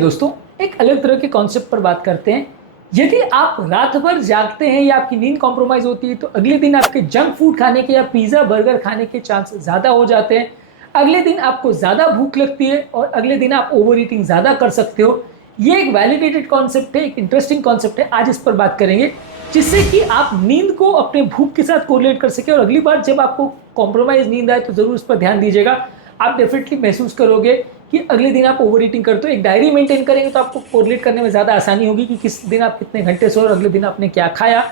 चलिए दोस्तों, एक अलग तरह के कॉन्सेप्ट पर बात करते हैं। यदि आप रात भर जागते हैं या आपकी नींद कॉम्प्रोमाइज होती है तो अगले दिन आपके जंक फूड खाने के या पिज़्ज़ा बर्गर खाने के चांस ज़्यादा हो जाते हैं। अगले दिन आपको ज़्यादा भूख लगती है और अगले दिन आप ओवर ईटिंग ज़्यादा कर सकते हो। ये एक वैलिडेटेड कॉन्सेप्ट है, एक इंटरेस्टिंग कॉन्सेप्ट है। आज इस पर बात करेंगे जिससे कि आप नींद को अपने भूख के साथ कोरिलेट कर सके और अगली बार जब आपको कॉम्प्रोमाइज नींद आए तो ज़रूर उस पर ध्यान दीजिएगा। आप डेफिनेटली महसूस करोगे कि अगले दिन आप ओवर ईटिंग करते हो। एक डायरी मेंटेन करेंगे तो आपको कोरिलेट करने में ज़्यादा आसानी होगी कि किस दिन आप कितने घंटे सोए और अगले दिन आपने क्या खाया।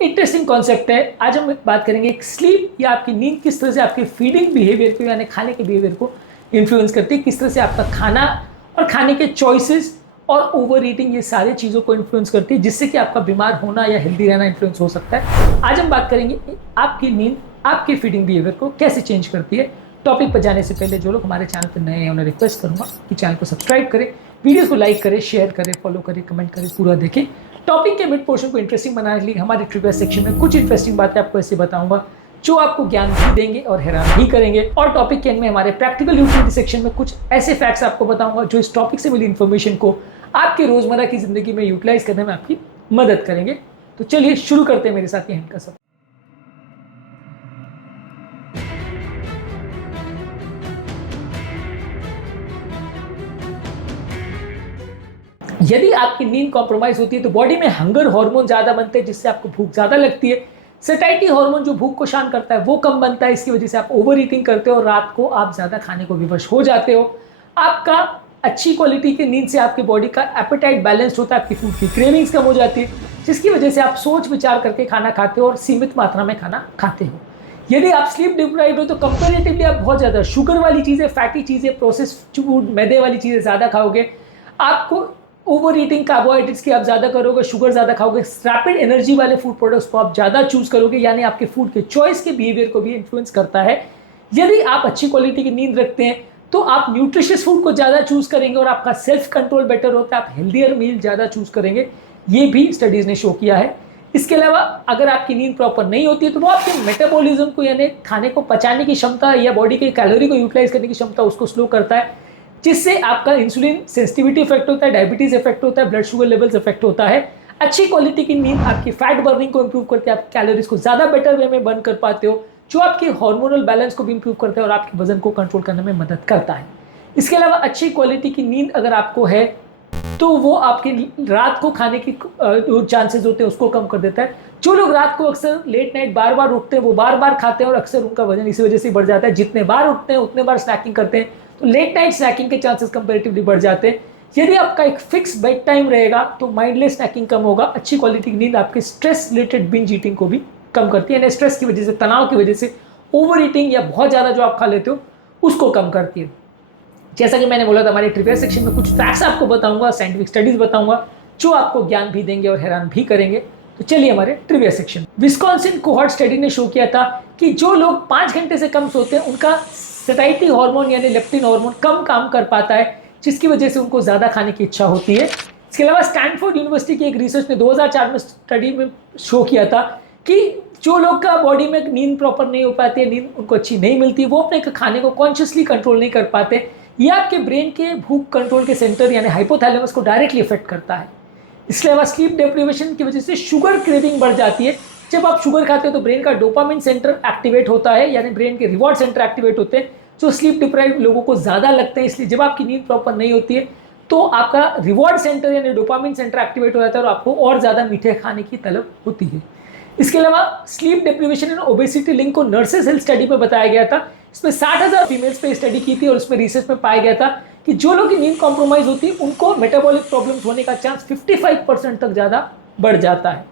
इंटरेस्टिंग कॉन्सेप्ट है। आज हम बात करेंगे एक स्लीप या आपकी नींद किस तरह से आपके फीडिंग बिहेवियर को यानी खाने के बिहेवियर को इन्फ्लुएंस करती है, किस तरह से आपका खाना और खाने के चॉइसेस और ओवर ईटिंग ये सारी चीज़ों को इन्फ्लुएंस करती है जिससे कि आपका बीमार होना या हेल्दी रहना इन्फ्लुएंस हो सकता है। आज हम बात करेंगे आपकी नींद आपके फीडिंग बिहेवियर को कैसे चेंज करती है। टॉपिक पर जाने से पहले जो लोग हमारे चैनल पर नए हैं उन्हें रिक्वेस्ट करूंगा कि चैनल को सब्सक्राइब करें, वीडियोस को लाइक करें, शेयर करें, फॉलो करें, कमेंट करें, पूरा देखें। टॉपिक के मिड पोर्शन को इंटरेस्टिंग बनाने के लिए हमारे ट्रिविया सेक्शन में कुछ इंटरेस्टिंग बातें आपको ऐसे बताऊंगा जो आपको ज्ञान भी देंगे और हैरान भी करेंगे। और टॉपिक के एंड में हमारे प्रैक्टिकल यूटिलिटी सेक्शन में कुछ ऐसे फैक्ट्स आपको बताऊंगा जो इस टॉपिक से मिली इन्फॉर्मेशन को आपके रोजमर्रा की जिंदगी में यूटिलाइज करने में आपकी मदद करेंगे। तो चलिए शुरू करते हैं मेरे साथ ये हिंट का सब। यदि आपकी नींद कॉम्प्रोमाइज होती है तो बॉडी में हंगर हार्मोन ज्यादा बनते हैं जिससे आपको भूख ज्यादा लगती है। सैटिस्फैक्टी हार्मोन जो भूख को शांत करता है वो कम बनता है, इसकी वजह से आप ओवर ईटिंग करते हो और रात को आप ज्यादा खाने को विवश हो जाते हो। आपका अच्छी क्वालिटी की नींद से आपकी बॉडी का एपेटाइट बैलेंस्ड होता है, आपकी फूड की क्रेविंग्स कम हो जाती है जिसकी वजह से आप सोच विचार करके खाना खाते हो और सीमित मात्रा में खाना खाते हो। यदि आप स्लीप डिप्राइव्ड हो तो कंपैरेटिवली आप बहुत ज़्यादा शुगर वाली चीज़ें, फैटी चीज़ें, प्रोसेस्ड फूड, मैदे वाली चीज़ें ज़्यादा खाओगे। आपको ओवर ईटिंग कार्बोहाइड्रेट्स की आप ज़्यादा करोगे, शुगर ज़्यादा खाओगे, रैपिड एनर्जी वाले फूड प्रोडक्ट्स को आप ज़्यादा चूज करोगे, यानी आपके फूड के चॉइस के बिहेवियर को भी इन्फ्लुएंस करता है। यदि आप अच्छी क्वालिटी की नींद रखते हैं तो आप न्यूट्रिशियस फूड को ज़्यादा चूज करेंगे और आपका सेल्फ कंट्रोल बेटर होता है, आप हेल्दियर मील ज़्यादा चूज करेंगे। ये भी स्टडीज़ ने शो किया है। इसके अलावा अगर आपकी नींद प्रॉपर नहीं होती है तो वो आपके मेटाबॉलिज्म को यानी खाने को पचाने की क्षमता या बॉडी के कैलोरी को यूटिलाइज करने की क्षमता उसको स्लो करता है, जिससे आपका इंसुलिन सेंसिटिविटी इफेक्ट होता है, डायबिटीज इफेक्ट होता है, ब्लड शुगर लेवल्स इफेक्ट होता है। अच्छी क्वालिटी की नींद आपकी फैट बर्निंग को इंप्रूव करती है, आप कैलोरीज को ज़्यादा बेटर वे में बर्न कर पाते हो, जो आपके हार्मोनल बैलेंस को भी इंप्रूव करता है और आपके वजन को कंट्रोल करने में मदद करता है। इसके अलावा अच्छी क्वालिटी की नींद अगर आपको है तो वो आपके रात को खाने की जो चांसेस होते हैं उसको कम कर देता है। जो लोग रात को अक्सर लेट नाइट बार बार उठते हैं वो बार बार खाते हैं और अक्सर उनका वजन इसी वजह से बढ़ जाता है। जितने बार उठते हैं उतने बार स्नैकिंग करते हैं तो लेट नाइट स्नैकिंग के चांसेस कंपैरेटिवली बढ़ जाते हैं। यदि आपका एक फिक्स बेड टाइम रहेगा तो माइंडलेस स्नैकिंग कम होगा। अच्छी क्वालिटी की नींद आपके स्ट्रेस रिलेटेड बिंज ईटिंग को भी कम करती है, यानी स्ट्रेस की वजह से, तनाव की वजह से ओवर ईटिंग या बहुत ज़्यादा जो आप खा लेते हो उसको कम करती है। जैसा कि मैंने बोला था, हमारे ट्रिविया सेक्शन में कुछ फैक्ट्स आपको बताऊंगा, साइंटिफिक स्टडीज बताऊंगा जो आपको ज्ञान भी देंगे और हैरान भी करेंगे। तो चलिए हमारे trivia section. Wisconsin cohort study ने शो किया था कि जो लोग 5 घंटे से कम सोते हैं उनका सैटिस्फैक्टी हार्मोन यानी लेप्टिन हार्मोन कम काम कर पाता है, जिसकी वजह से उनको ज़्यादा खाने की इच्छा होती है। इसके अलावा स्टैनफोर्ड यूनिवर्सिटी की एक रिसर्च ने 2004 में स्टडी में शो किया था कि जो लोग का बॉडी में नींद प्रॉपर नहीं हो पाती है, नींद उनको अच्छी नहीं मिलती, वो अपने खाने को कॉन्शियसली कंट्रोल नहीं कर पाते। यह आपके ब्रेन के भूख कंट्रोल के सेंटर यानी हाइपोथैलेमस को डायरेक्टली इफेक्ट करता है। इसके अलावा स्लीप डेप्रिवेशन की वजह से शुगर क्रेविंग बढ़ जाती है। जब आप शुगर खाते हो तो ब्रेन का डोपामिन सेंटर एक्टिवेट होता है, यानी ब्रेन के रिवॉर्ड सेंटर एक्टिवेट होते हैं जो स्लीप डिप्राइव्ड लोगों को ज़्यादा लगते हैं। इसलिए जब आपकी नींद प्रॉपर नहीं होती है तो आपका रिवॉर्ड सेंटर यानी डोपामिन सेंटर एक्टिवेट हो जाता है और आपको और ज़्यादा मीठे खाने की तलब होती है। इसके अलावा sleep deprivation and obesity link को नर्सेस हेल्थ स्टडी में बताया गया था। इसमें 60,000 फीमेल्स पे स्टडी की थी और उसमें रिसर्च में पाया गया था कि जो लोग की नींद कॉम्प्रोमाइज होती है उनको मेटाबॉलिक प्रॉब्लम्स होने का चांस 55% तक ज़्यादा बढ़ जाता है।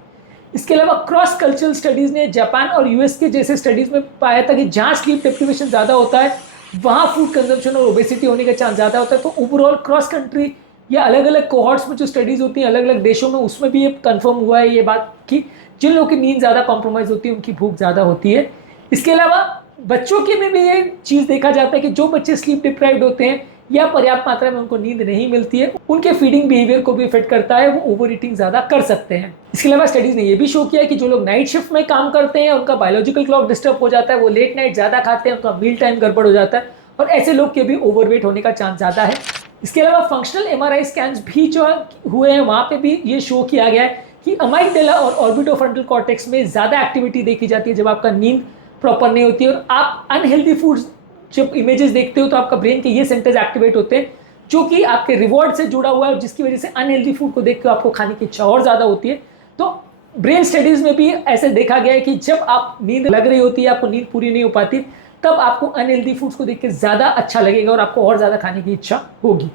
इसके अलावा क्रॉस कल्चरल स्टडीज़ ने जापान और यूएस के जैसे स्टडीज़ में पाया था कि जहाँ स्लीप डिप्रिवेशन ज़्यादा होता है वहाँ फूड कंजम्पशन और ओबेसिटी होने का चांस ज़्यादा होता है। तो ओवरऑल क्रॉस कंट्री या अलग अलग कोहॉर्ट्स में जो स्टडीज़ होती हैं अलग अलग देशों में, उसमें भी ये कंफर्म हुआ है ये बात कि जिन लोगों की नींद ज़्यादा कॉम्प्रोमाइज़ होती है उनकी भूख ज़्यादा होती है। इसके अलावा बच्चों के में भी ये चीज़ देखा जाता है कि जो बच्चे स्लीप डिप्राइव्ड होते हैं या पर्याप्त मात्रा में उनको नींद नहीं मिलती है, उनके फीडिंग बिहेवियर को भी इफेक्ट करता है, वो ओवर ईटिंग ज़्यादा कर सकते हैं। इसके अलावा स्टडीज़ ने ये भी शो किया है कि जो लोग नाइट शिफ्ट में काम करते हैं उनका बायोलॉजिकल क्लॉक डिस्टर्ब हो जाता है, वो लेट नाइट ज़्यादा खाते हैं, उनका मील टाइम गड़बड़ हो जाता है और ऐसे लोग के भी ओवरवेट होने का चांस ज़्यादा है। इसके अलावा फंक्शनल एमआरआई स्कैन्स भी जो हुए हैं वहाँ पे भी ये शो किया गया है कि अमाइगडाला और ऑर्बिटोफ्रंटल कॉर्टेक्स में ज़्यादा एक्टिविटी देखी जाती है जब आपका नींद प्रॉपर नहीं होती है, और आप अनहेल्दी फूड्स जब इमेजेस देखते हो तो आपका ब्रेन के ये सेंटर्स एक्टिवेट होते हैं जो कि आपके रिवॉर्ड से जुड़ा हुआ है, जिसकी वजह से अनहेल्दी फूड को देख के आपको खाने की इच्छा और ज़्यादा होती है। तो ब्रेन स्टडीज़ में भी ऐसे देखा गया है कि जब आप नींद लग रही होती है, आपको नींद पूरी नहीं हो पाती, तब आपको अनहेल्दी फूड्स को देख के ज़्यादा अच्छा लगेगा और आपको और ज़्यादा खाने की इच्छा होगी।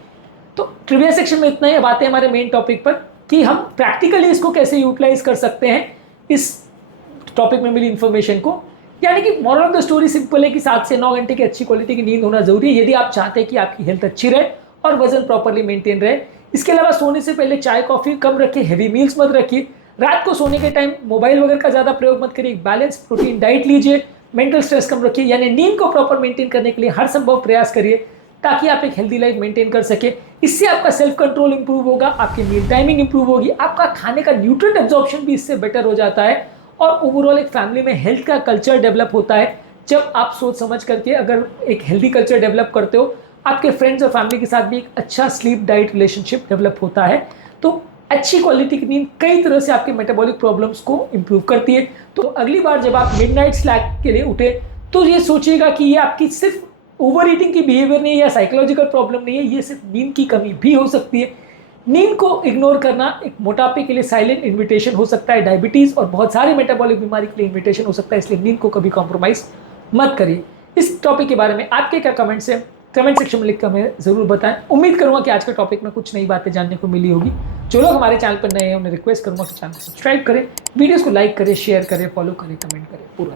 तो ट्रिविया सेक्शन में इतना ही बातें हमारे मेन टॉपिक पर कि हम प्रैक्टिकली इसको कैसे यूटिलाइज कर सकते हैं इस टॉपिक में मिली इन्फॉर्मेशन को। यानी कि moral of the story simple है कि 7 से 9 घंटे की अच्छी क्वालिटी की नींद होना जरूरी है यदि आप चाहते हैं कि आपकी हेल्थ अच्छी रहे और वजन प्रॉपरली मेंटेन रहे। इसके अलावा सोने से पहले चाय कॉफ़ी कम रखिए, हेवी मील्स मत रखिए, रात को सोने के टाइम मोबाइल वगैरह का ज़्यादा प्रयोग मत करिए, बैलेंस प्रोटीन डाइट लीजिए, मेंटल स्ट्रेस कम रखिए, यानी नींद को प्रॉपर मेंटेन करने के लिए हर संभव प्रयास करिए ताकि आप एक हेल्दी लाइफ मेंटेन कर सके। इससे आपका सेल्फ कंट्रोल इंप्रूव होगा, आपकी मील टाइमिंग इंप्रूव होगी, आपका खाने का न्यूट्रिएंट एब्जॉर्प्शन भी इससे बेटर हो जाता है और ओवरऑल एक फैमिली में हेल्थ का कल्चर डेवलप होता है। जब आप सोच समझ करके अगर एक हेल्दी कल्चर डेवलप करते हो, आपके फ्रेंड्स और फैमिली के साथ भी एक अच्छा स्लीप डाइट रिलेशनशिप डेवलप होता है। तो अच्छी क्वालिटी की नींद कई तरह से आपके मेटाबॉलिक प्रॉब्लम्स को इंप्रूव करती है। तो अगली बार जब आप मिडनाइट स्नैक के लिए उठे तो ये सोचिएगा कि ये आपकी सिर्फ ओवर ईटिंग की बिहेवियर नहीं है या साइकोलॉजिकल प्रॉब्लम नहीं है, ये सिर्फ नींद की कमी भी हो सकती है। नींद को इग्नोर करना एक मोटापे के लिए साइलेंट इन्विटेशन हो सकता है, डायबिटीज़ और बहुत सारी मेटाबॉलिक बीमारी के लिए इन्विटेशन हो सकता है, इसलिए नींद को कभी कॉम्प्रोमाइज़ मत करिए। इस टॉपिक के बारे में आपके क्या कमेंट्स हैं, कमेंट सेक्शन में लिखकर हमें ज़रूर बताएं। उम्मीद करूँगा कि आज के टॉपिक में कुछ नई बातें जानने को मिली होगी। जो लोग हमारे चैनल पर नए हैं उन्हें रिक्वेस्ट करूँगा कि चैनल को सब्सक्राइब करें, वीडियोज़ को लाइक करें, शेयर करें, फॉलो करें, कमेंट करें पूरा।